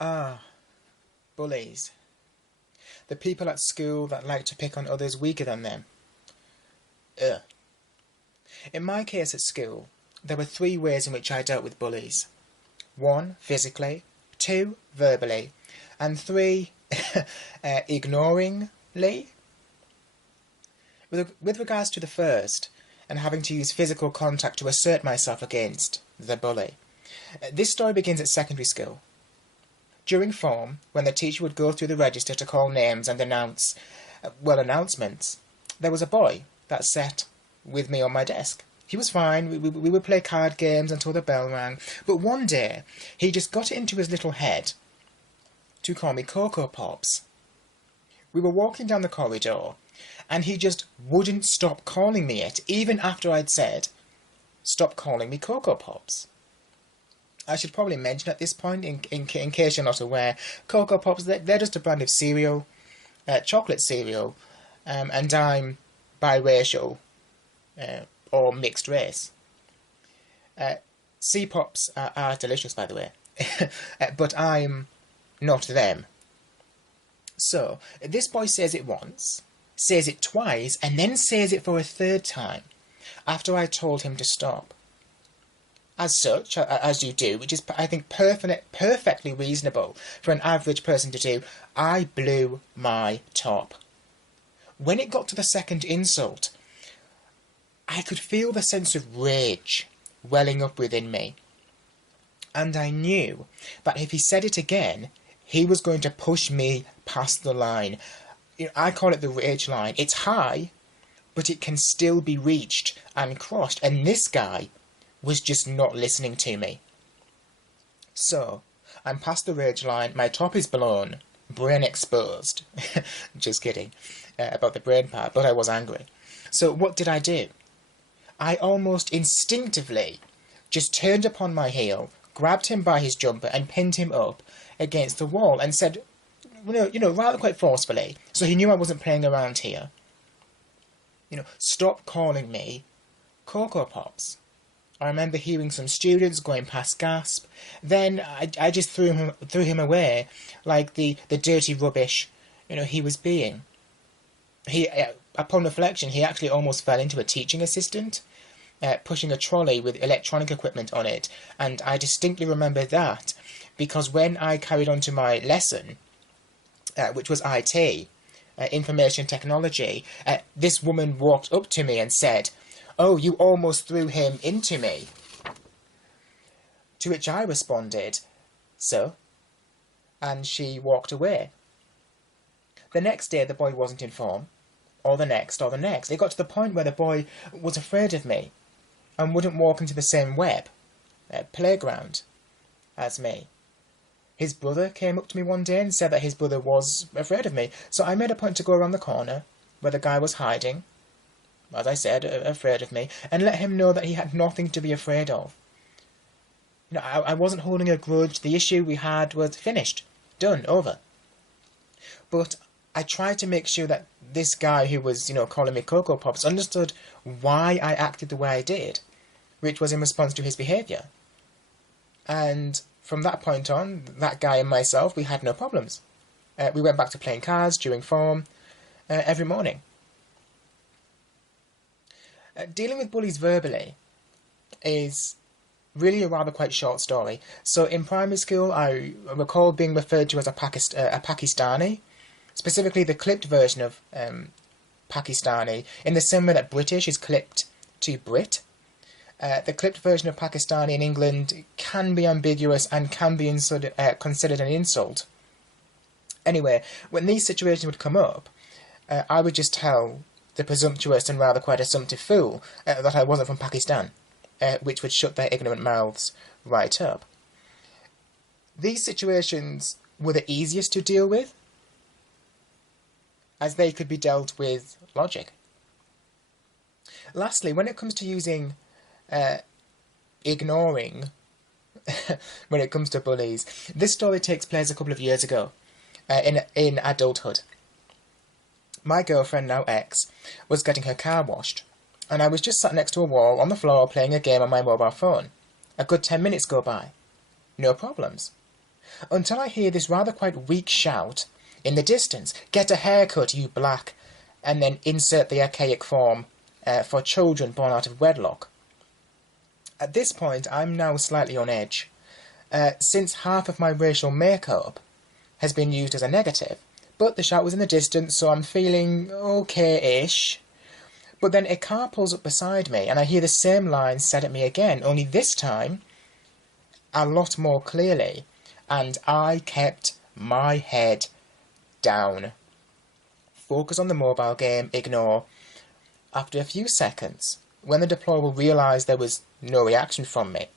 Ah, bullies. The people at school that like to pick on others weaker than them. Ugh. In my case at school, there were three ways in which I dealt with bullies. One, physically. Two, verbally. And three, ignoringly. With regards to the first, and having to use physical contact to assert myself against the bully, this story begins at secondary school. During form, when the teacher would go through the register to call names and announce, announcements, there was a boy that sat with me on my desk. He was fine, we would play card games until the bell rang, but one day, he just got it into his little head to call me Cocoa Pops. We were walking down the corridor, and he just wouldn't stop calling me it, even after I'd said, "Stop calling me Cocoa Pops." I should probably mention at this point, in case you're not aware, Cocoa Pops, they're just a brand of cereal, chocolate cereal, and I'm biracial, or mixed race. C-Pops are delicious, by the way, but I'm not them. So, this boy says it once, says it twice, and then says it for a third time, after I told him to stop. As such, as you do, which is, I think, perfectly reasonable for an average person to do, I blew my top. When it got to the second insult, I could feel the sense of rage welling up within me. And I knew that if he said it again, he was going to push me past the line. I call it the rage line. It's high, but it can still be reached and crossed. And this guy was just not listening to me. So, I'm past the rage line, my top is blown, brain exposed. Just kidding, about the brain part, but I was angry. So what did I do? I almost instinctively just turned upon my heel, grabbed him by his jumper and pinned him up against the wall and said, rather quite forcefully, so he knew I wasn't playing around here, "Stop calling me Cocoa Pops." I remember hearing some students going past gasp. Then I just threw him away like the dirty rubbish, he was being. Upon reflection, he actually almost fell into a teaching assistant, pushing a trolley with electronic equipment on it, and I distinctly remember that because when I carried on to my lesson, which was IT, information technology, this woman walked up to me and said, "Oh, you almost threw him into me." To which I responded, "So?" And she walked away. The next day the boy wasn't in form, or the next, or the next. It got to the point where the boy was afraid of me and wouldn't walk into the same playground as me. His brother came up to me one day and said that his brother was afraid of me, so I made a point to go around the corner where the guy was hiding, as I said, afraid of me, and let him know that he had nothing to be afraid of. I wasn't holding a grudge. The issue we had was finished, done, over. But I tried to make sure that this guy who was, calling me Cocoa Pops understood why I acted the way I did, which was in response to his behaviour. And from that point on, that guy and myself, we had no problems. We went back to playing cards during form every morning. Dealing with bullies verbally is really a rather quite short story. So in primary school, I recall being referred to as a Pakistani, specifically the clipped version of Pakistani, in the same way that British is clipped to Brit. The clipped version of Pakistani in England can be ambiguous and can be considered an insult. Anyway, when these situations would come up, I would just tell the presumptuous and rather quite assumptive fool that I wasn't from Pakistan, which would shut their ignorant mouths right up. These situations were the easiest to deal with, as they could be dealt with logic. Lastly, when it comes to using ignoring when it comes to bullies, this story takes place a couple of years ago, in adulthood. My girlfriend, now ex, was getting her car washed, and I was just sat next to a wall on the floor playing a game on my mobile phone. A good 10 minutes go by. No problems. until I hear this rather quite weak shout in the distance, "Get a haircut, you black," and then insert the archaic form for children born out of wedlock. At this point, I'm now slightly on edge, since half of my racial makeup has been used as a negative, but the shout was in the distance, so I'm feeling okay-ish. But then a car pulls up beside me, and I hear the same line said at me again, only this time a lot more clearly, and I kept my head down. Focus on the mobile game, ignore. After a few seconds, when the deplorable realised there was no reaction from me,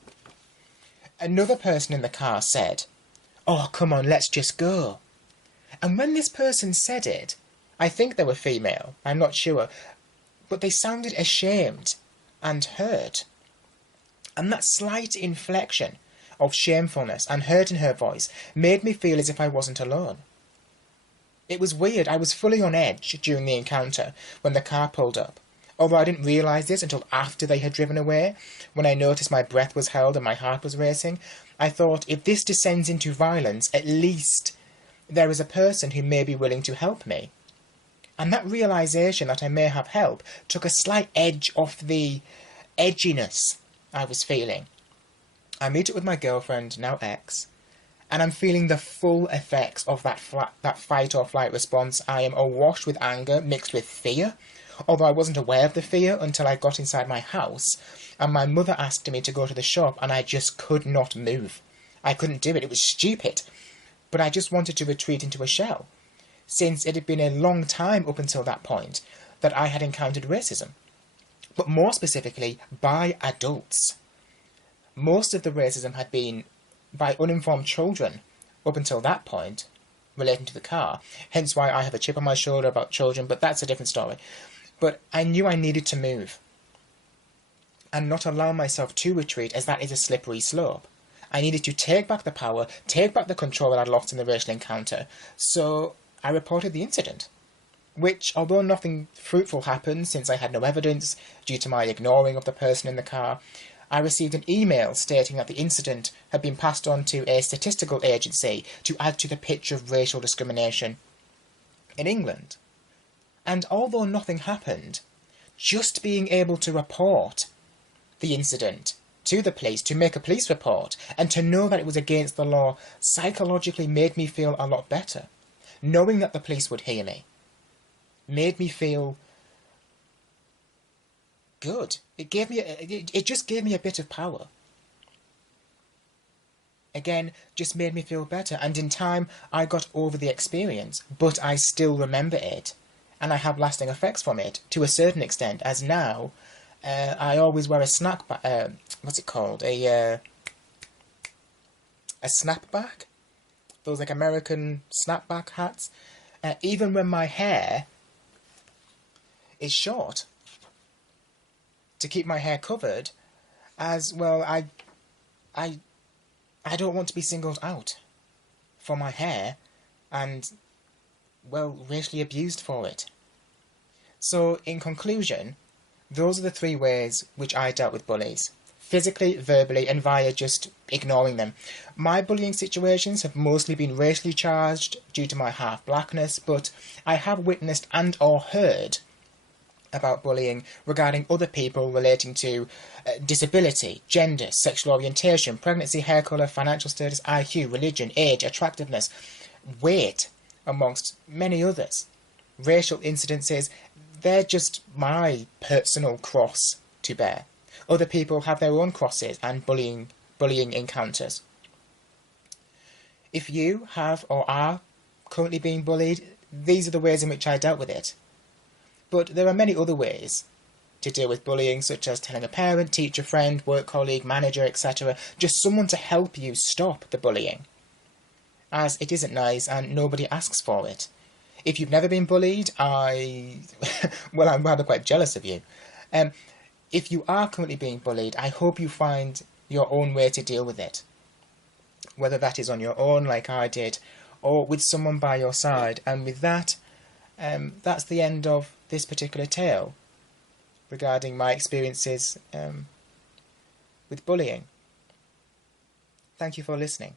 another person in the car said, "Oh, come on, let's just go." And when this person said it, I think they were female, I'm not sure, but they sounded ashamed and hurt. And that slight inflection of shamefulness and hurt in her voice made me feel as if I wasn't alone. It was weird. I was fully on edge during the encounter when the car pulled up, although I didn't realise this until after they had driven away. When I noticed my breath was held and my heart was racing, I thought, if this descends into violence, at least there is a person who may be willing to help me. And that realisation that I may have help took a slight edge off the edginess I was feeling. I meet up with my girlfriend, now ex, and I'm feeling the full effects of that fight or flight response. I am awash with anger mixed with fear, although I wasn't aware of the fear until I got inside my house, and my mother asked me to go to the shop, and I just could not move. I couldn't do it. It was stupid. But I just wanted to retreat into a shell, since it had been a long time up until that point that I had encountered racism, but more specifically by adults. Most of the racism had been by uninformed children up until that point, relating to the car, hence why I have a chip on my shoulder about children, but that's a different story. But I knew I needed to move, and not allow myself to retreat, as that is a slippery slope. I needed to take back the power, take back the control that I'd lost in the racial encounter, so I reported the incident, which, although nothing fruitful happened since I had no evidence due to my ignoring of the person in the car, I received an email stating that the incident had been passed on to a statistical agency to add to the picture of racial discrimination in England. And although nothing happened, just being able to report the incident to the police, to make a police report, and to know that it was against the law, psychologically made me feel a lot better. Knowing that the police would hear me made me feel good. It just gave me a bit of power. Again, just made me feel better, and in time I got over the experience, but I still remember it, and I have lasting effects from it to a certain extent, as now I always wear a what's it called? A snapback? Those like American snapback hats. Even when my hair is short, to keep my hair covered, as well. I don't want to be singled out for my hair, and, well, racially abused for it. So, in conclusion, those are the 3 ways which I dealt with bullies. Physically, verbally, and via just ignoring them. My bullying situations have mostly been racially charged due to my half-blackness, but I have witnessed and or heard about bullying regarding other people relating to disability, gender, sexual orientation, pregnancy, hair colour, financial status, IQ, religion, age, attractiveness, weight, amongst many others. Racial incidences, they're just my personal cross to bear. Other people have their own crosses and bullying encounters. If you have or are currently being bullied, these are the ways in which I dealt with it. But there are many other ways to deal with bullying, such as telling a parent, teacher, friend, work colleague, manager, etc. Just someone to help you stop the bullying, as it isn't nice and nobody asks for it. If you've never been bullied, I'm rather quite jealous of you. If you are currently being bullied, I hope you find your own way to deal with it. Whether that is on your own, like I did, or with someone by your side. And with that, that's the end of this particular tale regarding my experiences with bullying. Thank you for listening.